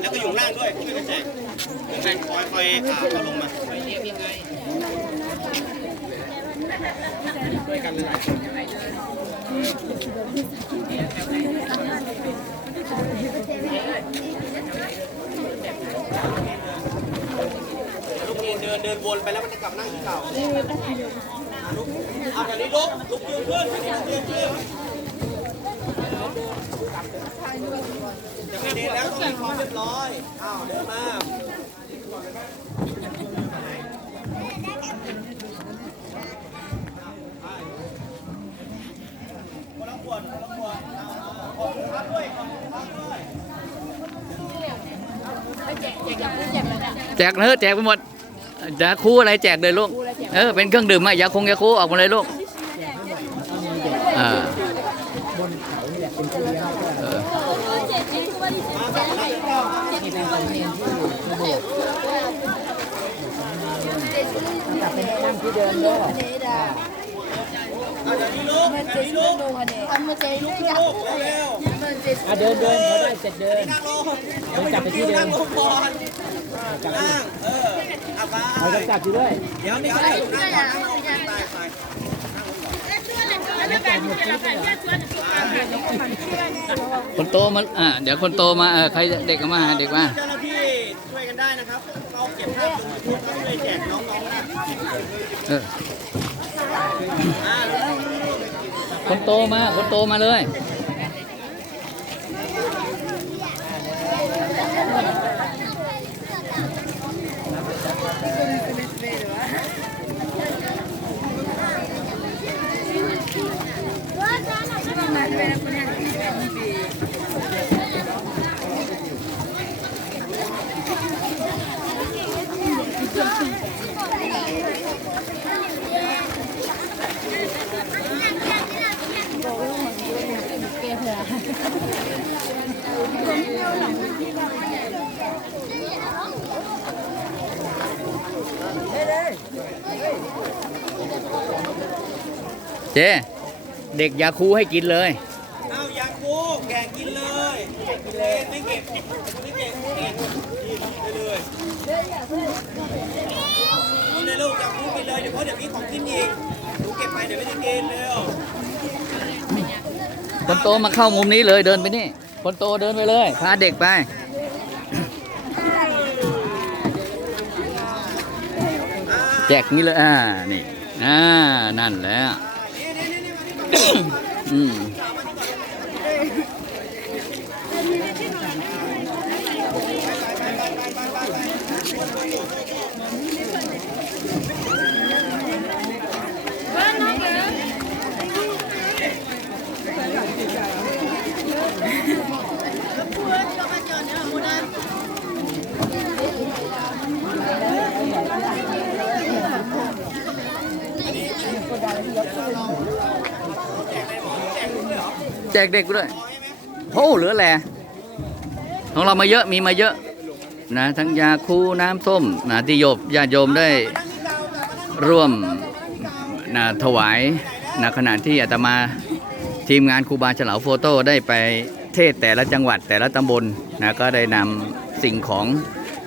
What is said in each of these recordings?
แล้วก็อยู่ล่างด้วยช่วยกันแจกขึ้นคอยคอยอ่าเอาลงมาช่วยกันเลยลูกเดินเดินเดินวนไปแล้วมันจะกลับนั่งที่เก่าอะลุกเอาแบบนี้ลุกลุกยืนขึ้นยืนขึ้น ดีแล้วต้องมีความเรียบร้อย อ้าวเดินมาคนละขวดคนละขวดขอบคุณครับด้วยขอบคุณครับด้วยแจกเนอะแจกไปหมดยาคูอะไรแจกเลยลูก เออเป็นเครื่องดื่มอะยาคงยาคูออกมาเลยลูกอ่าเออเอาเดี๋ยวนี้ลุ กเดี๋ยวนี้ลุกลุกเร็วอะเดินเดินเขาได้เสร็จเดินๆนั่งลงเดินกลับไปที่เดินั่งลงก่อนนั่งเออเอาไปเอากำจับอยู่ด้วย เดี๋ยวเดี๋ยวยวนั่งก่อนนั่งลงไปไป คนโตมาอ่าเดี๋ยวคนโตมาเออใครเด็กก็มาเด็กมาเจ้าหน้าที่ช่วยกันได้นะครับ เราเก็บภาพดูทุกช่วยแจกน้องๆนะเอออ่าคนโตมาคนโตมาเลย เจ๊เด็กยาคูให้กินเลย เอายาคูแกกินเลยเลยไม่เก็บไม่เก็บเก็บกินไปเลยกินเลยลูกยาคูกินเลยเดี๋ยวเพราะเดี๋ยวมีของกินอีกหนูเก็บไปเดี๋ยวไม่ได้กินเร็ว คนโตมาเข้ามุมนี้เลยเดินไปนี่ คนโตเดินไปเลย พาเด็กไป แจกนี้เลย อ่า นี่ อ่า นั่นแหละอืม แจกเด็กด้วยโอ้เหลือแหละของเรามาเยอะมีมาเยอะนะทั้งยาคูน้ำส้มนะที่โยบญาติโยมได้ร่วมนะถวายนะขณะที่อาตมาทีมงานครูบาเฉลาโฟโต้ได้ไปเทศแต่ละจังหวัดแต่ละตำบลนะก็ได้นำสิ่งของ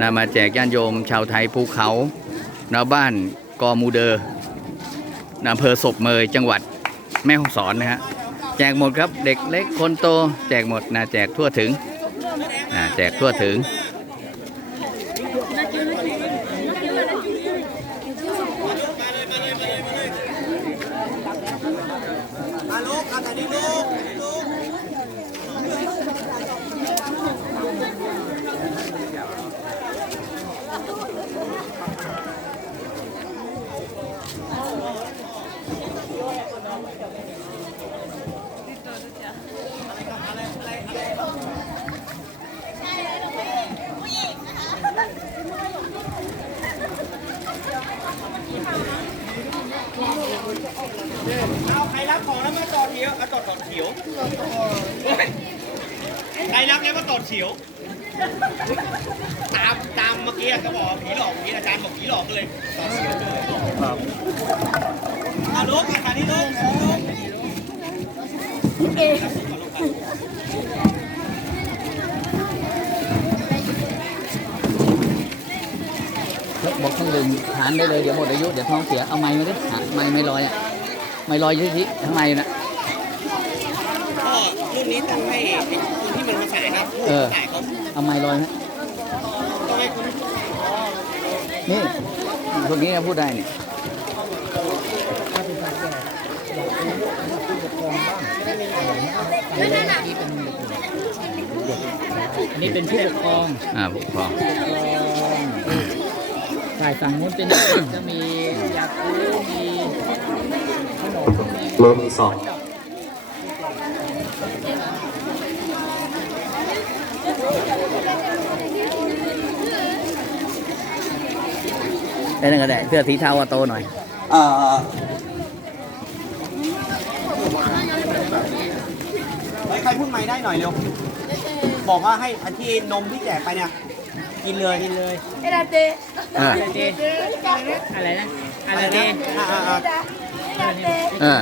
นะมาแจกญาติโยม ชาวไทยภูเขานะบ้านกอมูเดอร์นะอำเภอศพเมยจังหวัดแม่ฮ่องสอนนะฮะ แจกหมดครับเด็กเล็กคนโต แจกหมดนะแจกทั่วถึงนะแจกทั่วถึงมา ใครรับเนี่ยว่าตดเฉียว ตามตามเมื่อกี้ก็บอกผีหลอกผีอาจารย์บอกผีหลอกเลยตดเฉียวเลยครับอาลุกอะมานี่ลุกเอ๊บอกเครื่องดื่มหานได้เลยเดี๋ยวหมดอายุเดี๋ยวท้องเสียเอาไม้มาดิไม้ไม่ลอยอะไม่ลอยยืดที่ทำไมนะ รุ่นนี้ต้องให้ไอ้คนที่มันมาขายนะผู้เออขายเขาเอาไม้ลอยไหมต้องให้คนนี่พวกนี้พูดได้นี่อันนี้เป็นผู้ปกครองอ่าปกครองฝ่ายฝั่งนู้นเป็นเด็กก็มียาคูมีขนมมีรวมอีกสอง ได้นั่นก็ได้เสื้อสีเทาอะโตหน่อย เอ่อเฮ้ยใครพูดไม่ได้หน่อยเร็ว บอกว่าให้อันที่นมที่แจกไปเนี่ย กินเลยกินเลย Espérate. อ่าอะไรเดอะไรนะอะไรเดอ่าอ่าอ่า Espérate. อ่า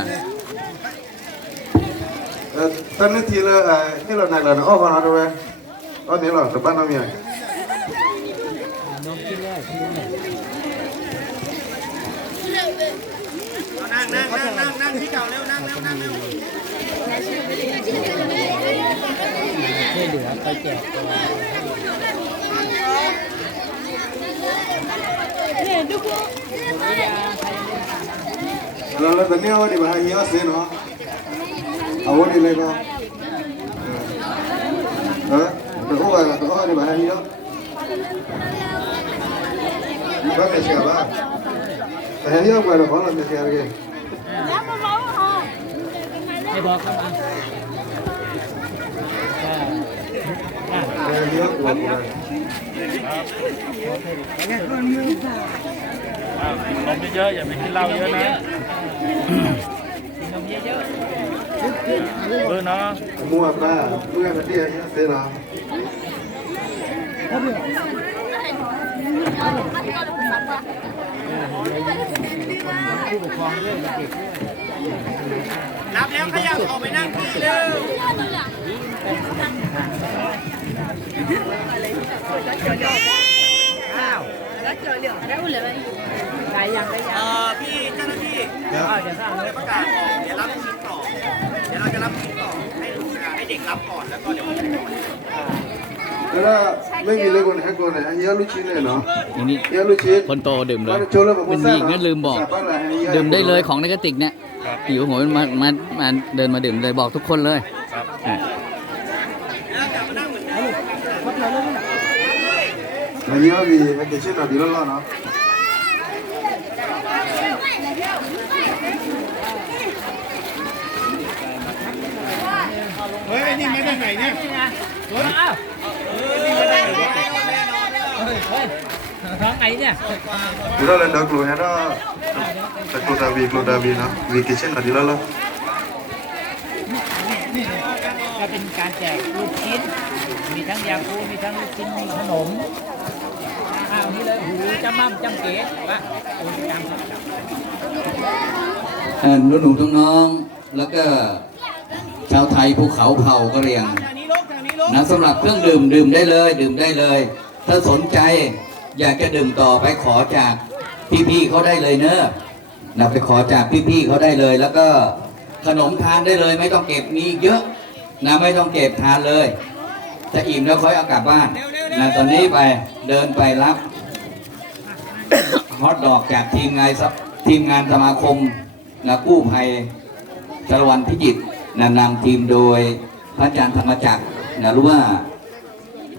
ตั้งนาทีเลยให้เราหนักเลยนะอ้อพอนะด้วยอ้อเดี๋ยวเราจะบ้านน้ำ เมียนมกินเลยกินเลยนั่งนั่งนั่งนั่งนั่งที่เก่าเร็วนั่งเร็วนั่งเร็วช่วยเหลือไปแจกตัว เราเราตอนนี้ว่าดีบ้าเฮียเสียเนาะเอาวันนี้เลยก็เออแต่ก็ว่าแต่ก็ดีบ้าเฮียก็ไม่เชื่อบ้าแต่เฮียไปแล้วเขาเราไม่เชื่อกันให้บอกเข้ามาอ่าเฮียกลัวกูเลยนมเยอะๆอย่าไปกินเหล้าเยอะนะนมเยอะเออเนาะมัวตาเมื่อวันที่เฮียเสียเนาะผู้ปกครองด้วยเด็กด้วยนับแล้วขยับออกไปนั่งที่เร็วเได้ยังได้ยังอ่อพี่เจ้าหน้าที่อ๋อเดี๋ยวสร้างเลยประกาศเดี๋ยวรับ ด็กรับก่อนแล้วก็เดี๋ยวแล้วไม่มีเลยคนแฮกคนไหนเฮียลูกชิ้นเลยเนาะอย่างนี้เฮียลูกชิ้นคนโตดื่มเลยโชว์เลยผมเป็นนี่งั้นลืมบอก ดื่มได้เลยของในกระติกเนี่ยหิวโหยมามามาเดินมาดื่มเลยบอกทุกคนเลยอะแล้วกลับมานั่งเหมือ นี่ไม่ได้ไหนเนี่ยเฮ้ยร้องไหนเนี่ย Kita ada dok lu hera takut tapi ikut tapi nak vacation tadi lah lah. ก็เป็นการแจกลูกชิ้น มีทั้งยาคูมีทั้งลูกชิ้น มีขนมอ้าวนี่เลยหูจ้ำม่ำจ้ำเก๋วะโอ้ยจำ เอ่อหนูๆน้องแล้วก็าวไทยภูเขาเผ่ากะเหรี่ยงทางนี้ลูกทางนี้ลูกนะสำหรับเครื่องดื่มดื่มได้เลย ดื่มได้เลย ถ้าสนใจอยากจะดื่มต่อไปขอจากพี่ๆเขาได้เลยเนอะนะไปขอจากพี่ๆเขาได้เลย แล้วก็ขนมทานได้เลย ไม่ต้องเก็บมีเยอะนะไม่ต้องเก็บทานเลยจะอิ่มแล้วค่อยเอากลับบ้านนะตอนนี้ไปเดินไปรับฮอตดอกจากทีมงานสัทีมงานสมาคมนะกู้ภัยสารวันพิจิตร นะนำทีมโดยพระอาจารย์ธรรมจักรนะรู้ว่า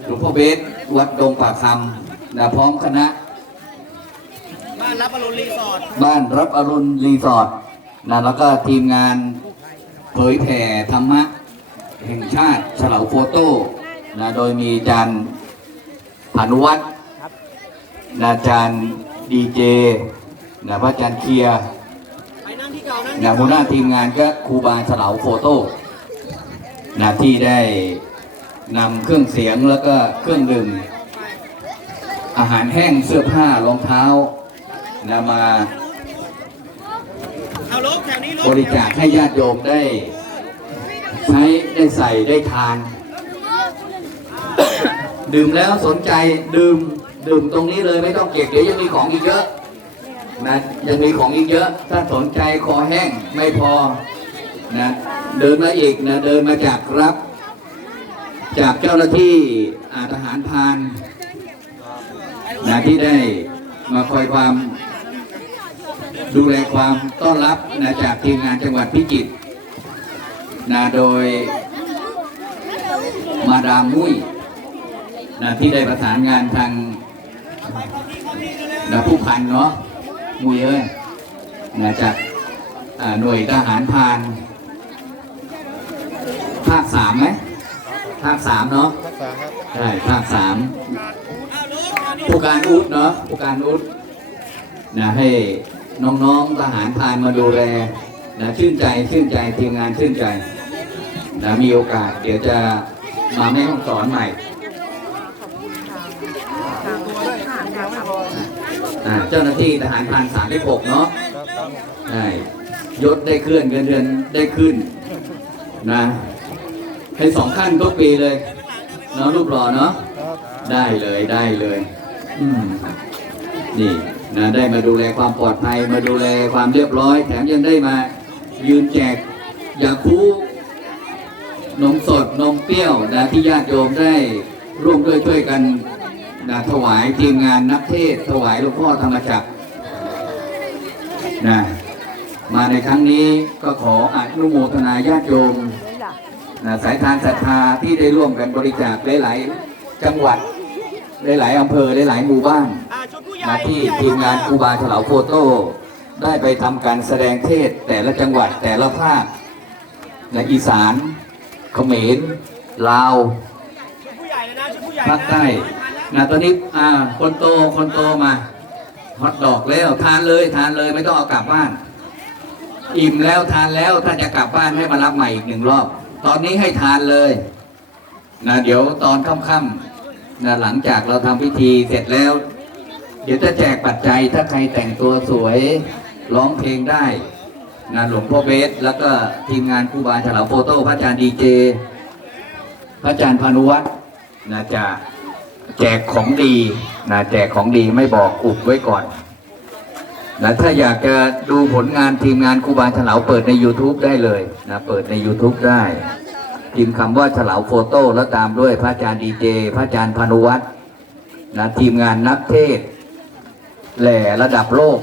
หลวงพ่อเบสวัดดงป่าคำนะพร้อมคณะ บ้านรับอรุณรีสอร์ทบ้านรับอรุณรีสอร์ทนะแล้วก็ทีมงานเผยแผ่ธรรมะ แห่งชาติฉลาโฟโต้นะโดยมีอาจารย์พานุวัฒน์นะอาจารย์ดีเจนะพระอาจารย์เคลียร์ไป นั่งที่เก่านั่งนะหัวหน้าทีมงานก็ครูบาฉลาโฟโต้นะที่ได้นำเครื่องเสียงแล้วก็เครื่องดื่มอาหารแห้งเสื้อผ้ารองเท้านะมาบริจาคให้ญาติโยมได้ ใช้ได้ใส่ได้ทาน ดื่มแล้วสนใจดื่มดื่มตรงนี้เลยไม่ต้องเก็บเดี๋ยวยังมีของอีกเยอะ นะยังมีของอีกเยอะ ถ้าสนใจคอแห้งไม่พอนะเดินมาอีกนะเดินมาจากรับ จากเจ้าหน้าที่อาทหารพานนะที่ได้มาคอยความดูแลความต้อนรับนะจากทีมงานจังหวัดพิจิตรนะโดยมาดามมุ้ยนะที่ได้ประสานงานทางนะผู้พันเนาะ มุ้ยเอ้ยนะจากอ่าหน่วยทหารพราน ภาคสามไหมภาคสามเนาะใช่ภาคสามผู้การอุดเนาะผู้การอุดนะให้น้องๆทหารพรานมาดูแลนะชื่นใจชื่นใจทีมงานชื่นใจนะมีโอกาส เดี๋ยวจะมาแม่ห้องสอนใหม่อ่า เจ้าหน้าที่ทหารพรานสามที่หกเนาะใช่ยศได้เคลื่อนเงินเดือนได้ขึ้นนะให้สองขั้นทุกปีเลยเนาะรูปหล่อเนาะได้เลยได้เลยอืมนี่นะได้มาดูแลความปลอดภัยมาดูแลความเรียบร้อย แถมยังได้มายืนแจกยาคูนมสดนมเปรี้ยวนะที่ญาติโยมได้ร่วมด้วยช่วยกัน นะถวายทีมงานนักเทศ ถวายหลวงพ่อธรรมจักรนะมาในครั้งนี้ก็ขออนุโมทนาญาติโยมนะสายทานศรัทธาที่ได้ร่วมกันบริจาคหลาย ๆ จังหวัดหลาย ๆ อำเภอหลาย ๆ หมู่บ้านอ่าชุดผู้ใหญ่นะที่ทีมงานครูบาฉลาวโฟโต้ได้ไปทำการแสดงเทศแต่ละจังหวัดแต่ละภาคในอีสานเขมรลาวภาคใต้ นะตอนนี้อ่าคนโตคนโตมาฮอตดอกแล้วทานเลยทานเลยไม่ต้องเอากลับบ้าน อิ่มแล้วทานแล้วถ้าจะกลับบ้านให้มารับใหม่อีกหนึ่งรอบ ตอนนี้ให้ทานเลยนะเดี๋ยวตอนค่ำๆนะหลังจากเราทำพิธีเสร็จแล้ว เดี๋ยวจะแจกปัจจัยถ้าใครแต่งตัวสวยร้องเพลงได้นะหลวงพ่อเบส แล้วก็ทีมงานครูบาฉลาโฟโต้พระอาจารย์ดีเจ พระอาจารย์พานุวัฒน์นะจะ แจกของดีนะแจกของดีไม่บอกอุบไว้ก่อนนะถ้าอยากจะดูผลงานทีมงานครูบาฉลาวเปิดใน YouTube ได้เลยนะเปิดใน YouTube ได้พิมพ์คำว่าฉลาวโฟโต้แล้วตามด้วยพระอาจารย์ดีเจพระอาจารย์พานุวัฒน์นะทีมงานนักเทศ แหล่ระดับโลก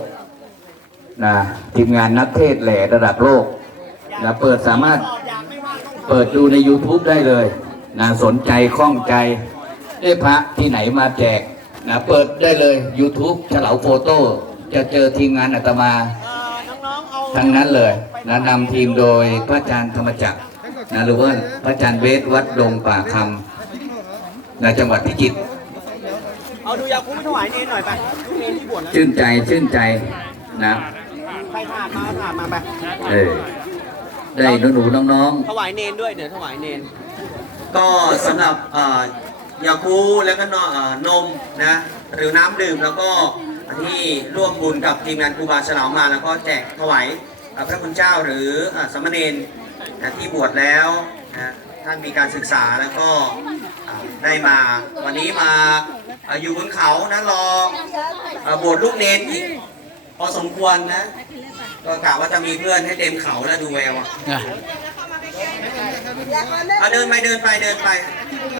นะทีมงานนักเทศแหล่ระดับโลกนะเปิดสามารถเปิดดูใน YouTube ได้เลยนะสนใจข้องใจ เอ้พระที่ไหนมาแจกนะเปิดได้เลย YouTube ฉลาวโฟโต้จะเจอทีมงานอาตมาเอ่อน้องๆเอาทั้งนั้นเลยนะนำทีมโดยพระอาจารย์ธรรมจักรนะหรือว่าพระอาจารย์เวทวัดดงป่าคำนะจังหวัดพิจิตรเอาดูยาคุ้มถวายเนนหน่อยไปลูกเนนที่บวชแล้วชื่นใจชื่นใจนะไปถาดมาเอาถาดมาไปเออได้หนูๆน้องถวายเนนด้วยเดี๋ยวถวายเนนก็สำหรับเอ่อ ยาคูแล้วก็นเอ่อนมนะหรือน้ำดื่มแล้วก็ที่ร่วมบุญกับทีมงานครูบาฉลาวมาแล้วก็แจกถวายเอ่อพระคุณเจ้าหรือเอ่อสามเณรนะที่บวชแล้วนะท่านมีการศึกษาแล้วก็เอ่อได้มาวันนี้มาเอ่ออยู่บนเขานะรอเอ่อบวชลูกเนนอีกพอสมควรนะ ก็กะว่าจะมีเพื่อนให้เต็มเขาแล้วดูแววอะๆนะเอาเดินไปเดินไปเดินไปอ